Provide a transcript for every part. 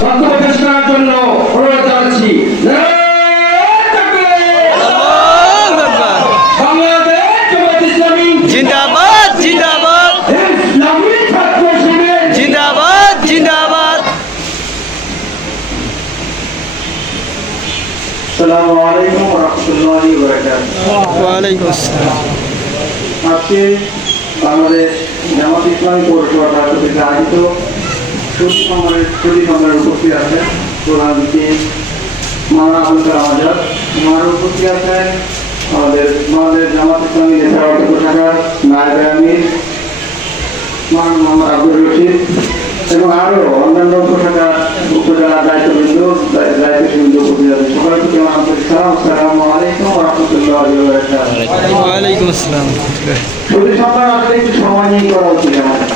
বক্তব্য পেশ করার জন্য অনুরোধ জানাচ্ছি। জিন্দাবাদ জিন্দাবাদ জিন্দাবাদ জিন্দাবাদ। আসসালামু আলাইকুম ওয়া রাহমাতুল্লাহি ওয়া বারাকাতুহু। ওয়া আলাইকুম আসসালাম। আজকে বাংলাদেশ জামাত ইসলামী পৌরসভা থেকে আয়োজিত ছুটি সম্মেলনে উপস্থিত আছেন প্রধান অতিথি মাওলানা আবুল কালাম আজাদ, উপস্থিত আছেন আমাদের জামাত ইসলামী নেতা অর্থ শাখার নায়েবে আমির মোহাম্মদ আব্দুর রশিদ এবং আরো অন্যান্য উপশাখা উপজেলা দায়িত্ববৃন্দ উপস্থিত আছেন। সবার প্রতি আমার আন্তরিক সালাম। আসসালামু আলাইকুম ওয়া রাহমাতুল্লাহি ওয়া বারাকাতুহু। ওয়া আলাইকুম আসসালাম। ছুটি সম্মেলন আসলে একটু সময় নিয়ে করা উচিত আমাদের,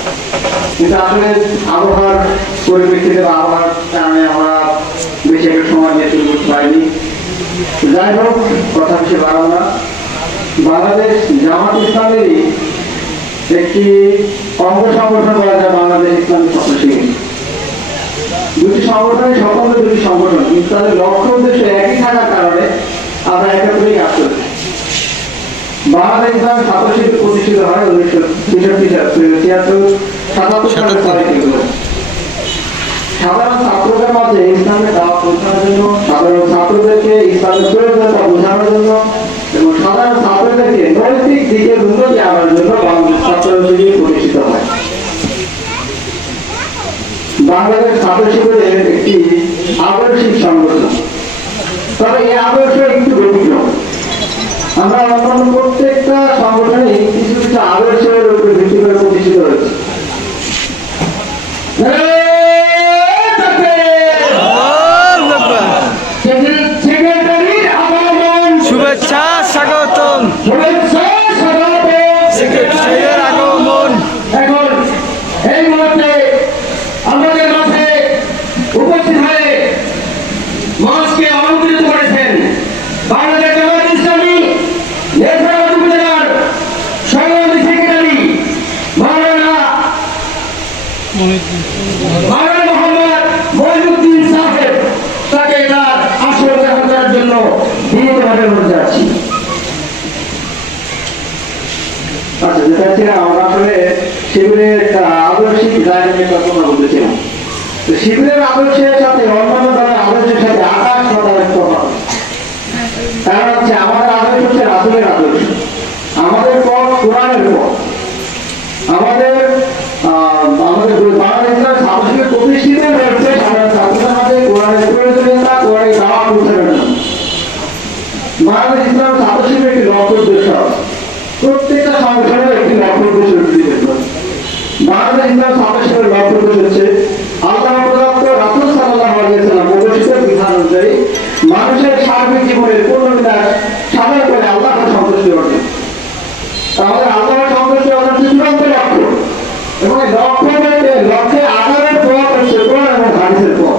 কিন্তু আসলে আবহাওয়ার পরিপ্রেক্ষিতে বা আবহাওয়ার কারণে আমরা বেশি একটা সময় নিয়ে শুরু করতে পারিনি। যাই হোক, কথা বেশি বাড়াবো না। বাংলাদেশ জামাত ইসলামেরই একটি অঙ্গ সংগঠন বলা যায় বাংলাদেশ ইসলামী ছাত্র শিবির। দুটি সংগঠনের স্বতন্ত্র দুটি সংগঠন, কিন্তু তাদের লক্ষ্য উদ্দেশ্য একই থাকার কারণে আমরা একটা করেই কাজ করছি। বাংলাদেশ ইসলামী ছাত্র শিবির প্রতিষ্ঠিত হয় 1976-77 সালে। সাধারণ ছাত্রদের মাঝে ইসলামের দাওয়াত পৌঁছানোর জন্য, সাধারণ ছাত্রদেরকে ইসলামের প্রয়োজনীয়তা বোঝানোর জন্য এবং সাধারণ ছাত্রদেরকে নৈতিক দিকে উন্নতি আনার জন্য বাংলাদেশ ছাত্র শিবির প্রতিষ্ঠিত হয়। বাংলাদেশ ছাত্র শিবিরের একটি আদর্শিক সংগঠন, তবে এই আদর্শ একটু ব্যতিক্রম। আমরা অন্যান্য প্রত্যেকটা সংগঠনে কিছু কিছু আদর্শের উপরে ভিত্তি করে প্রতিষ্ঠিত হয়েছে। শুভেচ্ছা স্বাগতম। সেক্রেটারির আগমন। এখন এই মুহূর্তে আমাদের মাঝে উপস্থিত হয়ে মঞ্চকে অলঙ্কৃত করেছেন বাংলাদেশ জামাত ইসলামী নেত্রকোনা উপজেলার সংগ্রামী সেক্রেটারি মাওলানা মোহাম্মদ মঈনুদ্দিন সাহেব। তাকে তার আসন গ্রহণ করার জন্য বিনীতভাবে অনুরোধ জানাচ্ছি। আচ্ছা, যেটা ছিল আমরা আসলে শিবিরের একটা আদর্শিক জায়গা নিয়ে কথা বলতেছিলাম। তো শিবিরের আদর্শের সাথে অন্যান্য দলের আদর্শের সাথে আকাশ পাতালের তফাৎ। কারণ হচ্ছে আমাদের আদর্শ হচ্ছে রাসূলের আদর্শ, আমাদের পথ কোরআনের পথ। আমাদের বাংলাদেশ ইসলামী ছাত্র শিবির প্রতিষ্ঠিত হয়েছে সাধারণ ছাত্রদের মাঝে কোরআনের প্রয়োজনীয়তা, কোরআনের দাওয়াত পৌঁছানোর জন্য। বাংলাদেশ ইসলামী ছাত্র শিবিরের একটি লক্ষ্য উদ্দেশ্য, প্রত্যেকটা সংগঠনের একটি লক্ষ্য উদ্দেশ্য রয়েছে। বাংলাদেশ ইসলামী ছাত্র শিবিরের লক্ষ্য উদ্দেশ্য হচ্ছে আল্লাহ প্রদত্ত রাসূল সাল্লাল্লাহু আলাইহি ওয়াসাল্লাম প্রদর্শিত বিধান অনুযায়ী মানুষের সার্বিক জীবনের পূর্ণ বিকাশ সাধন করে আল্লাহর সন্তুষ্টি অর্জন। তাহলে আল্লাহর সন্তুষ্টি অর্জন চূড়ান্ত লক্ষ্য, এবং এই লক্ষ্যে আগামের পথ হচ্ছে কোরআন এবং হাদিসের পথ।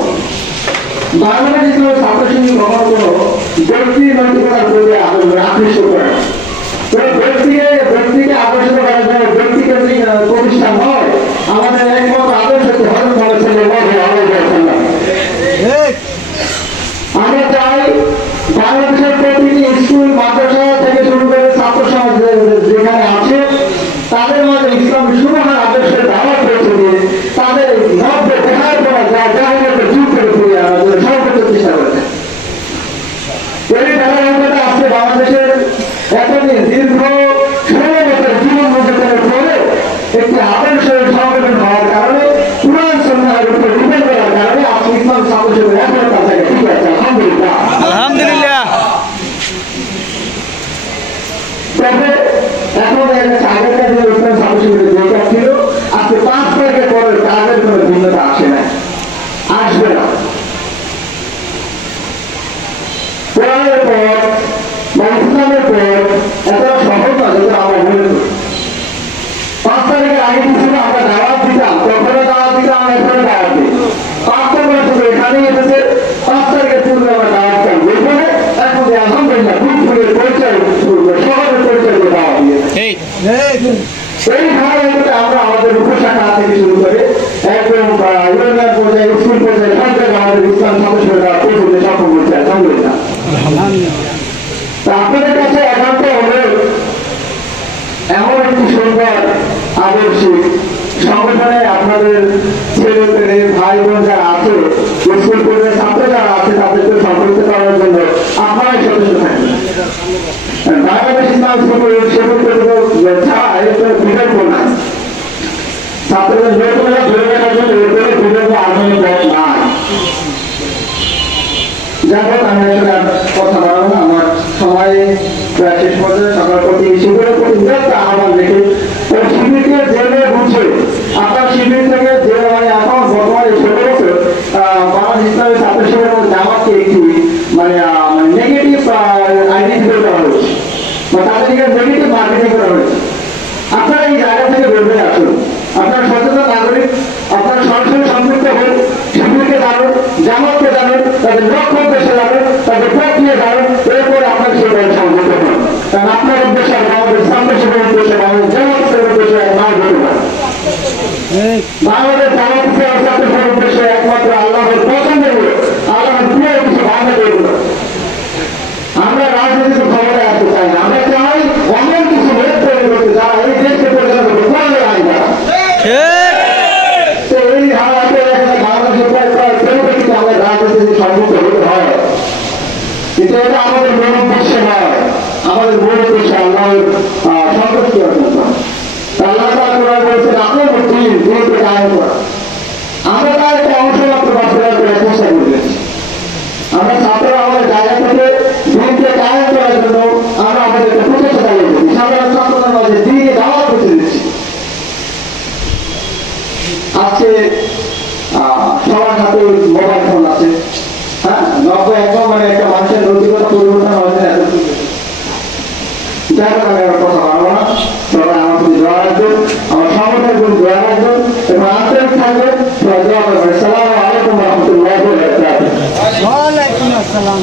বাংলাদেশ ইসলামী ছাত্র শিবির কখনো কোনো ব্যক্তির নৈতিকতার প্রতি আকৃষ্ট করে না। ব্যক্তিকে আকর্ষিত করার জন্য ব্যক্তিকেন্দ্রিক প্রতিষ্ঠান হয়। আমাদের একমাত্র আদর্শ হচ্ছে হযরত মুহাম্মদ সাল্লাল্লাহু আলাইহি ওয়াসাল্লাম। আমরা চাই বাংলাদেশের প্রতিটি স্কুল, মাদ্রাসা থেকে শুরু করে ছাত্র সমাজ যেখানে আছে তাদের মাঝে ইসলাম সুবহান আদর্শের দাওয়াত পৌঁছে দিয়ে তাদের মধ্যে দেখার পড়া জাহিলিয়াতের যুগ থেকে ফিরিয়ে আনার জন্য সর্বোচ্চ চেষ্টা করেছে। এই ধারাবাহিকতা আজকে বাংলাদেশের এতদিন দীর্ঘ 16 বছর জীবন নির্যাতনের পরে একটি আদর্শ সংগঠন হওয়ার কারণে কোরআন সুন্নাহর উপর আছে স্কুল পরিবারের ছাত্র যারা আছে তাদেরকে সম্পৃক্ত করার জন্য আপনারাই সচেষ্ট থাকবেন। বাংলাদেশ ইসলাম ছাড়া এর কোনো বিকল্প নাই। ছাত্রদের বেতনটা ধরে রাখার জন্য এর কোনো বিকল্প আন্দোলন নাই। যাই হোক, আমি আসলে কথা বাড়াবো না, আমার সময় প্রায় শেষ পর্যায়ে। সকাল প্রতি শিবিরের প্রতি একটা আহ্বান রেখে ওই শিবিরকে জেলে বুঝে আপনার শিবির থেকে যে মানে এখন বর্তমানে 16 বছর বাংলাদেশ ইসলামের ছাত্র শিবিরের জামাতকে একটি মানে নেগেটিভ আইডেন্টিফাই করা হয়েছে বা তাদেরকে নেগেটিভ মার্কেটিং করা হয়েছে। আপনারা এই জায়গা থেকে বেরোবে আসুন, আপনার সচেতন নাগরিক, আপনারা সরাসরি সম্পৃক্ত হন, শিবিরকে জানুন, জামাতকে জানুন, তাদের লক্ষ্য উদ্দেশ্যে জানুন, তাদের প্রক্রিয়া জানুন, এরপরে আপনার সেই দলে সংযুক্ত হন। কারণ আপনার উদ্দেশ্যে আমাদের ইসলামের শিবিরের উদ্দেশ্যে আমাদের জামাতের উদ্দেশ্যে এক মাস হতে পারে। বাংলাদেশ জামাতের উদ্দেশ্যে একমাত্র আল্লাহর পছন্দের আল্লাহর প্রিয় কিছু ভাষা করব। আমরা রাজনীতির ক্ষমতায় আসতে চাই না, আমরা চাই অনেক কিছু লোক তৈরি করতে যারা এই দেশকে পরিচালনা করতে পারবে আইন দ্বারা। তো এই ধারাতে বাংলাদেশের পরিপ্রেক্ষিতে আমাদের রাজনীতির সম্মুখীন হতে হয়, কিন্তু এটা আমাদের মূল উদ্দেশ্য নয়। আমাদের মূল উদ্দেশ্য আল্লাহর সন্তুষ্টি অর্জন করা। আল্লাহ তাআলা কোরআনে বলেছেন আপনার দিনকে কায়েম করা। আমরা তার একটা অংশ মাত্র বাস্তবায়ন করার চেষ্টা করেছি। আমরা ছাত্ররা আমাদের জায়গা থেকে দিনকে কায়েম করার জন্য আমরা আমাদের একটা প্রচেষ্টা চালিয়ে যাচ্ছি। সাধারণ ছাত্রদের মাঝে দিনকে দাওয়াত করতে দিচ্ছি। আজকে সবার হাতে মোবাইল ফোন আছে, হ্যাঁ, একদম মানে একটা মানুষের নৈতিকতা পরিবর্তন হয়েছে। যাই হোক, আমি কথা বলবো না। সবাই আমার প্রতি দোয়া রাখবেন, আমার সমর্থনের প্রতি দোয়া রাখবেন এবং আন্তরিক থাকবেন। সবাই দোয়া করবেন। আসসালামু আলাইকুম ওয়া রাহমাতুল্লাহি ওয়া বারাকাতুহু। ওয়ালাইকুম আসসালাম।